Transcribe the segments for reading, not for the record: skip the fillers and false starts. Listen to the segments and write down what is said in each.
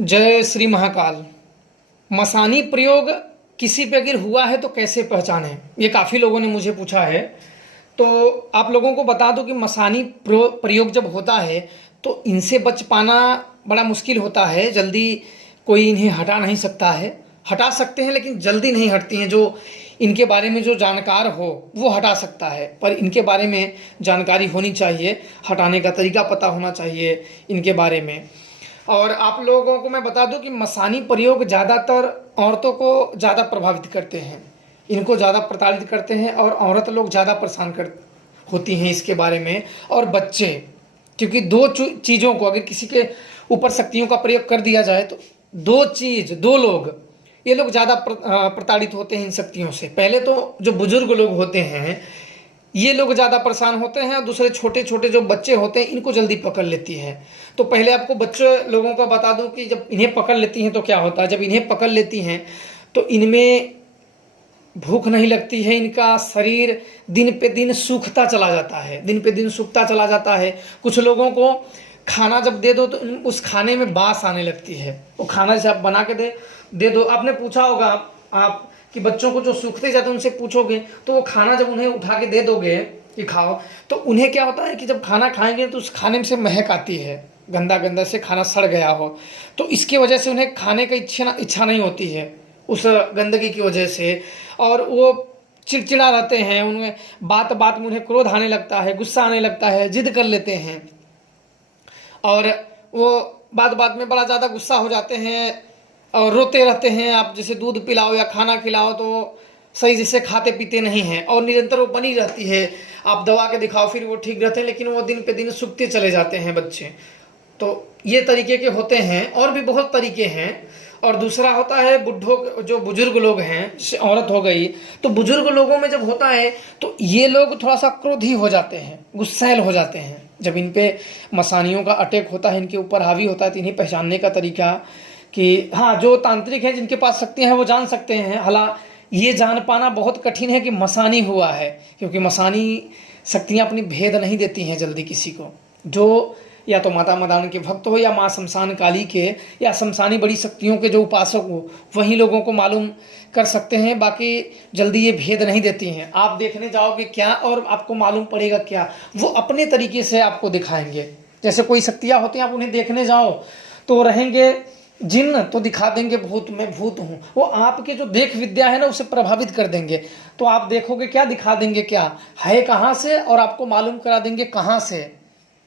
जय श्री महाकाल। मसानी प्रयोग किसी पे अगर हुआ है तो कैसे पहचानें, ये काफ़ी लोगों ने मुझे पूछा है। तो आप लोगों को बता दूं कि मसानी प्रयोग जब होता है तो इनसे बच पाना बड़ा मुश्किल होता है। जल्दी कोई इन्हें हटा नहीं सकता है। हटा सकते हैं लेकिन जल्दी नहीं हटती हैं। जो इनके बारे में जो जानकार हो वो हटा सकता है, पर इनके बारे में जानकारी होनी चाहिए, हटाने का तरीका पता होना चाहिए इनके बारे में। और आप लोगों को मैं बता दूं कि मसानी प्रयोग ज़्यादातर औरतों को ज़्यादा प्रभावित करते हैं, इनको ज़्यादा प्रताड़ित करते हैं और औरत लोग ज़्यादा परेशान कर होती हैं इसके बारे में, और बच्चे। क्योंकि दो चीज़ों को अगर किसी के ऊपर शक्तियों का प्रयोग कर दिया जाए तो दो लोग, ये लोग ज़्यादा प्रताड़ित होते हैं इन शक्तियों से। पहले तो जो बुजुर्ग लोग होते हैं ये लोग ज़्यादा परेशान होते हैं, और दूसरे छोटे छोटे जो बच्चे होते हैं इनको जल्दी पकड़ लेती है। तो पहले आपको बच्चे लोगों का बता दूं कि जब इन्हें पकड़ लेती हैं तो क्या होता है। जब इन्हें पकड़ लेती हैं तो इनमें भूख नहीं लगती है, इनका शरीर दिन पे दिन सूखता चला जाता है, दिन पे दिन सूखता चला जाता है। कुछ लोगों को खाना जब दे दो तो उस खाने में बास आने लगती है। वो खाना जैसे आप बना के दे दो, आपने पूछा होगा आप कि बच्चों को जो सूखते जाते हैं उनसे पूछोगे तो वो खाना जब उन्हें उठा के दे दोगे कि खाओ, तो उन्हें क्या होता है कि जब खाना खाएंगे तो उस खाने में से महक आती है, गंदा गंदा से खाना सड़ गया हो, तो इसकी वजह से उन्हें खाने का इच्छा नहीं होती है उस गंदगी की वजह से। और वो चिड़चिड़ा रहते हैं, उनमें बात बात में उन्हें क्रोध आने लगता है, गुस्सा आने लगता है, जिद कर लेते हैं, और वो बात बात में बड़ा ज़्यादा गुस्सा हो जाते हैं और रोते रहते हैं। आप जैसे दूध पिलाओ या खाना खिलाओ तो सही जैसे खाते पीते नहीं हैं, और निरंतर वो बनी रहती है। आप दवा के दिखाओ फिर वो ठीक रहते हैं, लेकिन वो दिन पे दिन सूखते चले जाते हैं बच्चे। तो ये तरीके के होते हैं, और भी बहुत तरीके हैं। और दूसरा होता है बुढ़ों, जो बुजुर्ग लोग हैं, औरत हो गई, तो बुजुर्ग लोगों में जब होता है तो ये लोग थोड़ा सा क्रोधी हो जाते हैं, गुस्सैल हो जाते हैं। जब इन पे मसानियों का अटैक होता है, इनके ऊपर हावी होता है, तो इन्हें पहचानने का तरीका कि हाँ, जो तांत्रिक हैं जिनके पास शक्तियाँ हैं वो जान सकते हैं। हालांकि ये जान पाना बहुत कठिन है कि मसानी हुआ है, क्योंकि मसानी शक्तियाँ अपनी भेद नहीं देती हैं जल्दी किसी को। जो या तो माता मदान के भक्त हो या माँ शमशान काली के या शमशानी बड़ी शक्तियों के जो उपासक हो, वही लोगों को मालूम कर सकते हैं। बाकी जल्दी ये भेद नहीं देती हैं। आप देखने जाओगे क्या और आपको मालूम पड़ेगा क्या, वो अपने तरीके से आपको दिखाएंगे। जैसे कोई शक्तियाँ होती हैं, आप उन्हें देखने जाओ तो वो रहेंगे जिन्न, तो दिखा देंगे भूत, मैं भूत हूँ। वो आपके जो देख विद्या है ना उसे प्रभावित कर देंगे। तो आप देखोगे क्या, दिखा देंगे क्या है कहाँ से, और आपको मालूम करा देंगे कहाँ से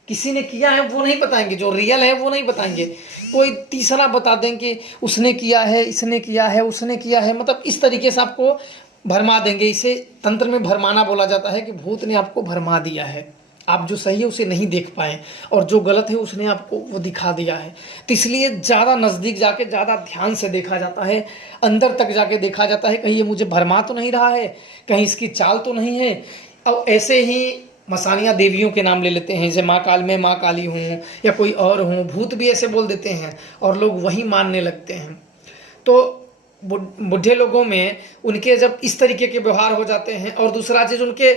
किसी ने किया है वो नहीं बताएंगे, जो रियल है वो नहीं बताएंगे, कोई तीसरा बता देंगे उसने किया है, इसने किया है, उसने किया है। मतलब इस तरीके से आपको भरमा देंगे। इसे तंत्र में भरमाना बोला जाता है कि भूत ने आपको भरमा दिया है, आप जो सही है उसे नहीं देख पाए और जो गलत है उसने आपको वो दिखा दिया है। तो इसलिए ज़्यादा नज़दीक जाके ज़्यादा ध्यान से देखा जाता है, अंदर तक जाके देखा जाता है, कहीं ये मुझे भरमा तो नहीं रहा है, कहीं इसकी चाल तो नहीं है। अब ऐसे ही मसानियाँ देवियों के नाम ले लेते हैं, जैसे माँ काल में माँ काली हूँ या कोई और हूँ, भूत भी ऐसे बोल देते हैं और लोग वही मानने लगते हैं। तो बुढ़े लोगों में उनके जब इस तरीके के व्यवहार हो जाते हैं, और दूसरा चीज़ उनके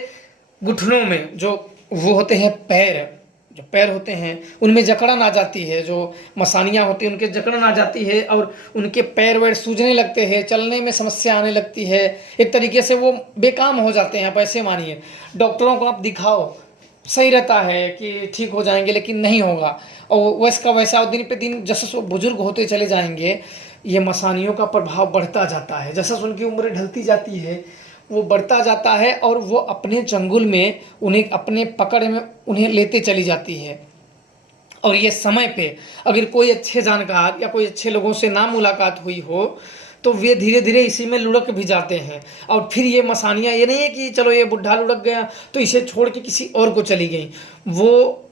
घुटनों में जो वो होते हैं पैर, जो पैर होते हैं उनमें जकड़न आ जाती है, जो मसानियाँ होती हैं उनके जकड़न आ जाती है और उनके पैर वैर सूजने लगते हैं, चलने में समस्या आने लगती है। एक तरीके से वो बेकाम हो जाते हैं। आप ऐसे मानिए, डॉक्टरों को आप दिखाओ, सही रहता है कि ठीक हो जाएंगे, लेकिन नहीं होगा। और वैसा का वैसा दिन पे दिन जैसे वो बुजुर्ग होते चले जाएंगे, ये मसानियों का प्रभाव बढ़ता जाता है। जैसे उनकी उम्र ढलती जाती है वो बढ़ता जाता है, और वो अपने चंगुल में उन्हें, अपने पकड़ में उन्हें लेते चली जाती है। और ये समय पे अगर कोई अच्छे जानकार या कोई अच्छे लोगों से ना मुलाकात हुई हो तो वे धीरे धीरे इसी में लुढ़क भी जाते हैं। और फिर ये मसानियाँ, ये नहीं है कि चलो ये बुढ़ा लुढ़क गया तो इसे छोड़ के किसी और को चली गई, वो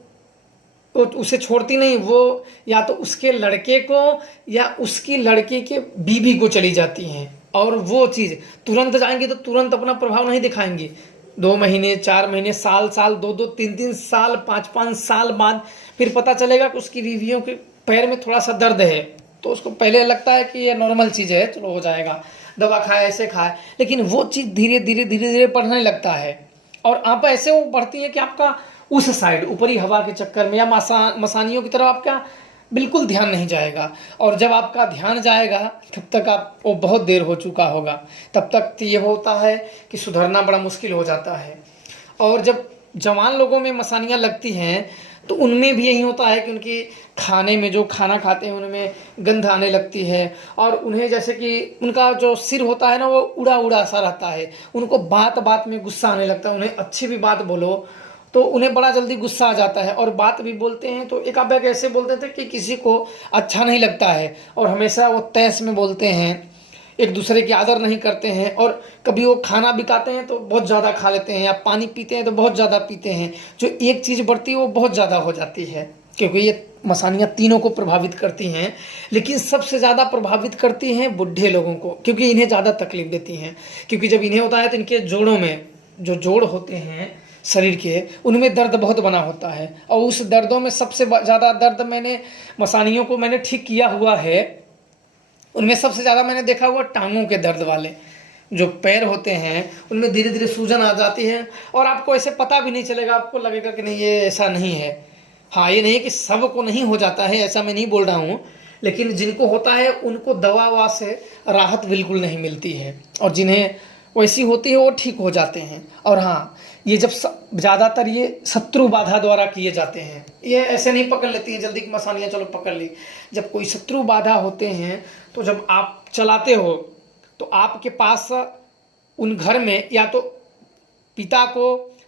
तो उसे छोड़ती नहीं, वो या तो उसके लड़के को या उसकी लड़के के बीवी को चली जाती हैं। और वो चीज़ तुरंत जाएंगी तो तुरंत अपना प्रभाव नहीं दिखाएंगी, 2 महीने 4 महीने साल 2 3 साल 5 साल बाद फिर पता चलेगा कि उसकी बीवियों के पैर में थोड़ा सा दर्द है। तो उसको पहले लगता है कि ये नॉर्मल चीज़ है, चलो हो जाएगा, दवा खाए ऐसे खाए, लेकिन वो चीज़ धीरे धीरे बढ़ने लगता है। और आप ऐसे वो बढ़ती है कि आपका उस साइड ऊपरी हवा के चक्कर में या मसानियों की तरफ आपका बिल्कुल ध्यान नहीं जाएगा। और जब आपका ध्यान जाएगा तब तक आप वो बहुत देर हो चुका होगा। तब तक तो ये होता है कि सुधरना बड़ा मुश्किल हो जाता है। और जब जवान लोगों में मसानियाँ लगती हैं तो उनमें भी यही होता है कि उनकी खाने में जो खाना खाते हैं उनमें गंध आने लगती है, और उन्हें जैसे कि उनका जो सिर होता है ना वो उड़ा उड़ा सा रहता है। उनको बात बात में गुस्सा आने लगता है। उन्हें अच्छी भी बात बोलो तो उन्हें बड़ा जल्दी गुस्सा आ जाता है, और बात भी बोलते हैं तो एक आध ऐसे बोलते थे कि किसी को अच्छा नहीं लगता है, और हमेशा वो तैस में बोलते हैं, एक दूसरे की आदर नहीं करते हैं। और कभी वो खाना भी खाते हैं तो बहुत ज़्यादा खा लेते हैं, या पानी पीते हैं तो बहुत ज़्यादा पीते हैं। जो एक चीज़ बढ़ती है वो बहुत ज़्यादा हो जाती है, क्योंकि ये मसानियाँ तीनों को प्रभावित करती हैं। लेकिन सबसे ज़्यादा प्रभावित करती हैं बूढ़े लोगों को, क्योंकि इन्हें ज़्यादा तकलीफ देती हैं। क्योंकि जब इन्हें होता है तो इनके जोड़ों में जो जोड़ होते हैं शरीर के, उनमें दर्द बहुत बना होता है। और उस दर्दों में सबसे ज़्यादा दर्द मैंने मसानियों को मैंने ठीक किया हुआ है, उनमें सबसे ज़्यादा मैंने देखा हुआ टांगों के दर्द वाले जो पैर होते हैं उनमें धीरे धीरे सूजन आ जाती है, और आपको ऐसे पता भी नहीं चलेगा। आपको लगेगा कि नहीं ये ऐसा नहीं है। हाँ, ये नहीं कि सबको नहीं हो जाता है, ऐसा मैं नहीं बोल रहा हूँ, लेकिन जिनको होता है उनको दवा ववा से राहत बिल्कुल नहीं मिलती है, और जिन्हें वैसी होती है वो ठीक हो जाते हैं। और हाँ, ये जब ज़्यादातर ये शत्रु बाधा द्वारा किए जाते हैं, ये ऐसे नहीं पकड़ लेती हैं जल्दी की मसानियाँ चलो पकड़ ली। जब कोई शत्रु बाधा होते हैं तो जब आप चलाते हो तो आपके पास उन घर में या तो पिता को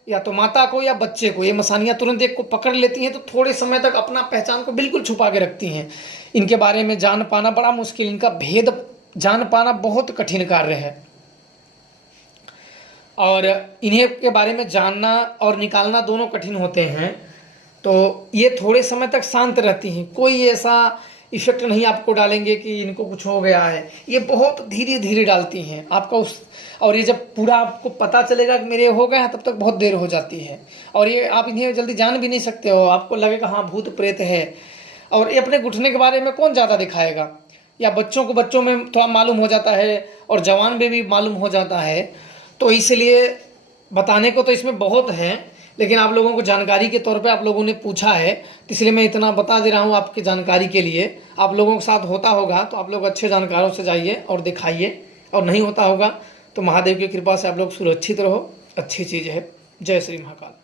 या तो माता को या बच्चे को ये मसानियाँ तुरंत एक को पकड़ लेती हैं, तो थोड़े समय तक अपना पहचान को बिल्कुल छुपा के रखती हैं। इनके बारे में जान पाना बड़ा मुश्किल, इनका भेद जान पाना बहुत कठिन कार्य है, और इन्हें के बारे में जानना और निकालना दोनों कठिन होते हैं। तो ये थोड़े समय तक शांत रहती हैं, कोई ऐसा इफेक्ट नहीं आपको डालेंगे कि इनको कुछ हो गया है। ये बहुत धीरे धीरे डालती हैं आपका और ये जब पूरा आपको पता चलेगा कि मेरे हो गए हैं तब तक बहुत देर हो जाती है। और ये आप इन्हें जल्दी जान भी नहीं सकते हो, आपको लगेगा हाँ भूत प्रेत है। और ये अपने घुटने के बारे में कौन ज़्यादा दिखाएगा, या बच्चों को बच्चों में थोड़ा मालूम हो जाता है और जवान में भी मालूम हो जाता है। तो इसलिए बताने को तो इसमें बहुत है, लेकिन आप लोगों को जानकारी के तौर पे आप लोगों ने पूछा है, तो इसलिए मैं इतना बता दे रहा हूँ आपकी जानकारी के लिए। आप लोगों के साथ होता होगा तो आप लोग अच्छे जानकारों से जाइए और दिखाइए, और नहीं होता होगा तो महादेव की कृपा से आप लोग सुरक्षित रहो। अच्छी चीज़ है। जय श्री महाकाल।